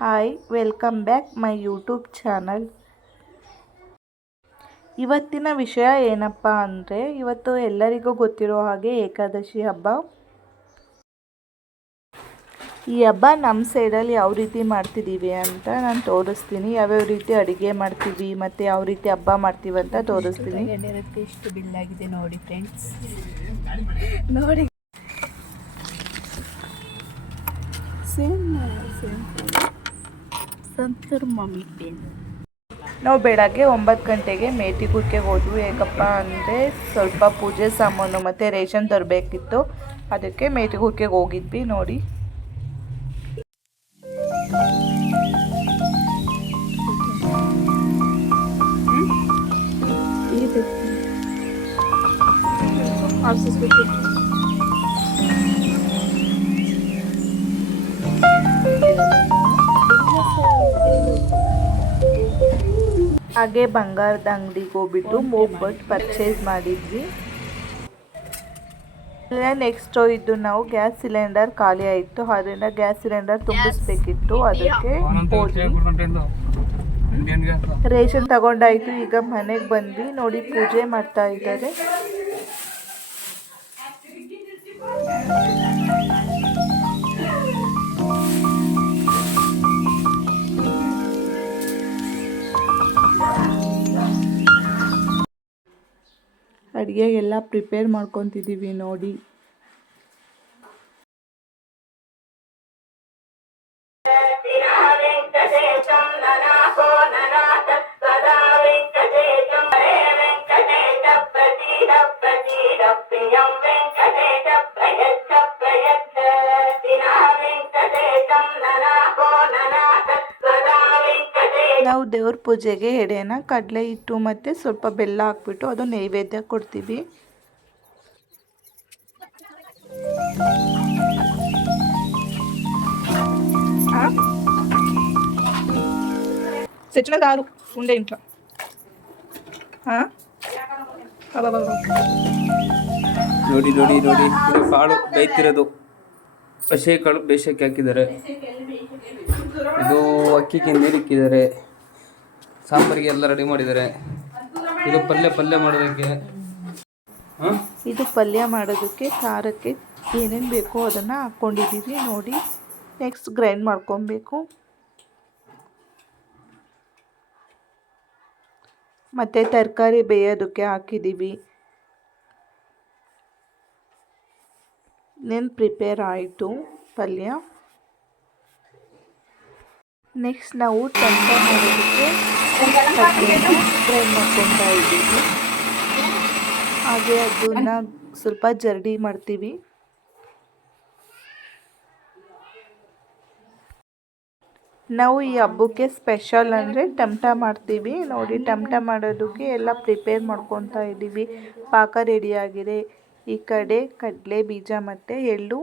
Hi, welcome back my YouTube channel. ಇವತ್ತಿನ ವಿಷಯ ಏನಪ್ಪ ಅಂದರೆ, ಇವತ್ತು ಎಲ್ಲರಿಗೂ ಗೊತ್ತಿರೋ ಹಾಗೆ ಏಕಾದಶಿ ಹಬ್ಬ. ಈ ಹಬ್ಬ ನಮ್ಮ ಸೈಡಲ್ಲಿ ಯಾವ ರೀತಿ ಮಾಡ್ತಿದ್ದೀವಿ ಅಂತ ನಾನು ತೋರಿಸ್ತೀನಿ. ಯಾವ್ಯಾವ ರೀತಿ ಅಡುಗೆ ಮಾಡ್ತೀವಿ ಮತ್ತು ಯಾವ ರೀತಿ ಹಬ್ಬ ಮಾಡ್ತೀವಿ ಅಂತ ತೋರಿಸ್ತೀನಿ. ಎಷ್ಟು ಬಿಲ್ ಆಗಿದೆ ನೋಡಿ ಫ್ರೆಂಡ್ಸ್, ನೋಡಿ. Santoor mummy pen. ನಾವು ಬೆಳಗ್ಗೆ 9 ಗಂಟೆಗೆ ಮೇಟಿಗುಕ್ಕೆ ಹೋದ್ವಿ. ಯಾಕಪ್ಪ ಅಂದರೆ ಸ್ವಲ್ಪ ಪೂಜೆ ಸಾಮಾನು ಮತ್ತು ರೇಷನ್ ತರಬೇಕಿತ್ತು, ಅದಕ್ಕೆ ಮೇಟಿಗುಕ್ಕೆ ಹೋಗಿದ್ವಿ. ನೋಡಿ, ಹಾಗೆ ಬಂಗಾರದ ಅಂಗಡಿಗೆ ಹೋಗ್ಬಿಟ್ಟು ಮೂಗ್ಬಟ್ಟು ಪರ್ಚೇಸ್ ಮಾಡಿದ್ವಿ. ನೆಕ್ಸ್ಟ್ ಹೋಗಿದ್ದು ನಾವು ಗ್ಯಾಸ್ ಸಿಲಿಂಡರ್ ಖಾಲಿ ಆಯಿತು, ಅದರಿಂದ ಗ್ಯಾಸ್ ಸಿಲಿಂಡರ್ ತುಂಬಿಸ್ಬೇಕಿತ್ತು. ಅದಕ್ಕೆ ರೇಷನ್ ತಗೊಂಡಾಯ್ತು. ಈಗ ಮನೆಗೆ ಬಂದ್ವಿ. ನೋಡಿ, ಪೂಜೆ ಮಾಡ್ತಾ ಇದ್ದಾರೆ. ಅಡುಗೆಗೆಲ್ಲ ಪ್ರಿಪೇರ್ ಮಾಡ್ಕೊತಿದ್ದೀವಿ ನೋಡಿ. ನಾವು ದೇವ್ರ ಪೂಜೆಗೆ ಎಡೆನ ಕಡಲೆ ಹಿಟ್ಟು ಮತ್ತು ಸ್ವಲ್ಪ ಬೆಲ್ಲ ಹಾಕ್ಬಿಟ್ಟು ಅದು ನೈವೇದ್ಯ ಕೊಡ್ತೀವಿ. సెచ్చినదారు ఉండే ఇంట్లో. ನೋಡಿ ನೋಡಿ ನೋಡಿ, ಇದು ಕಾಳು ಬೇಯ್ತಿರೋದು. ಹಸೆ ಕಾಳು ಬೇಯಿಸೋಕ್ಕೆ ಹಾಕಿದ್ದಾರೆ. ಇದು ಅಕ್ಕಿಗೆ ನೀರಿಕ್ಕಿದ್ದಾರೆ. ಸಾಂಬಾರಿಗೆ ಎಲ್ಲ ರೆಡಿ ಮಾಡಿದ್ದಾರೆ. ಇದು ಪಲ್ಯ ಮಾಡೋದಕ್ಕೆ. ಇದು ಪಲ್ಯ ಮಾಡೋದಕ್ಕೆ ಖಾರಕ್ಕೆ ಏನೇನು ಬೇಕೋ ಅದನ್ನು ಹಾಕ್ಕೊಂಡಿದ್ದೀವಿ ನೋಡಿ. ನೆಕ್ಸ್ಟ್ ಗ್ರೈಂಡ್ ಮಾಡ್ಕೊಬೇಕು. ಮತ್ತು ತರಕಾರಿ ಬೇಯೋದಕ್ಕೆ ಹಾಕಿದ್ದೀವಿ. ಪ್ರಿಪೇರ್ ಆಯಿತು ಪಲ್ಯ. ನೆಕ್ಸ್ಟ್ ನಾವು ಟೊಮೆಟೊ ಮಾಡೋದಕ್ಕೆ ಗ್ರೈಂಡ್ ಮಾಡ್ಕೊತಾ ಇದ್ದೀವಿ. ಹಾಗೆ ಅದನ್ನು ಸ್ವಲ್ಪ ಜರಡಿ ಮಾಡ್ತೀವಿ. ನಾವು ಈ ಹಬ್ಬಕ್ಕೆ ಸ್ಪೆಷಲ್ ಅಂದರೆ ಟೊಮೆಟೊ ಮಾಡ್ತೀವಿ ನೋಡಿ. ಟೊಮೆಟೊ ಮಾಡೋದಕ್ಕೆ ಎಲ್ಲ ಪ್ರಿಪೇರ್ ಮಾಡ್ಕೊತಾ ಇದ್ದೀವಿ. ಪಾಕ ರೆಡಿಯಾಗಿದೆ. ಈ ಕಡೆ ಕಡಲೆ ಬೀಜ ಮತ್ತು ಎಳ್ಳು.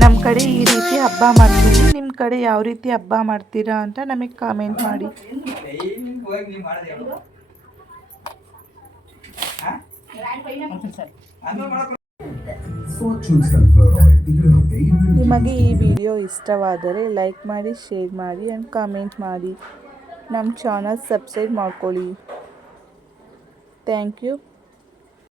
ನಮ್ಮ ಕಡೆ ಈ ರೀತಿ ಹಬ್ಬ ಮಾಡ್ತೀವಿ. ನಿಮ್ಮ ಕಡೆ ಯಾವ ರೀತಿ ಹಬ್ಬ ಮಾಡ್ತೀರಾ ಅಂತ ನಮಗೆ ಕಾಮೆಂಟ್ ಮಾಡಿ. Fortune Sunflower Oil. ಇದರೊಂದಿಗೆ immunity ನಿಮಗೆ ಈ boost ವಿಡಿಯೋ ಇಷ್ಟವಾದರೆ ಲೈಕ್ ಮಾಡಿ, ಶೇರ್ ಮಾಡಿ ಆ್ಯಂಡ್ ಕಾಮೆಂಟ್ ಮಾಡಿ. ನಮ್ಮ ಚಾನಲ್ ಸಬ್ಸ್ಕ್ರೈಬ್ ಮಾಡ್ಕೊಳ್ಳಿ. Thank you.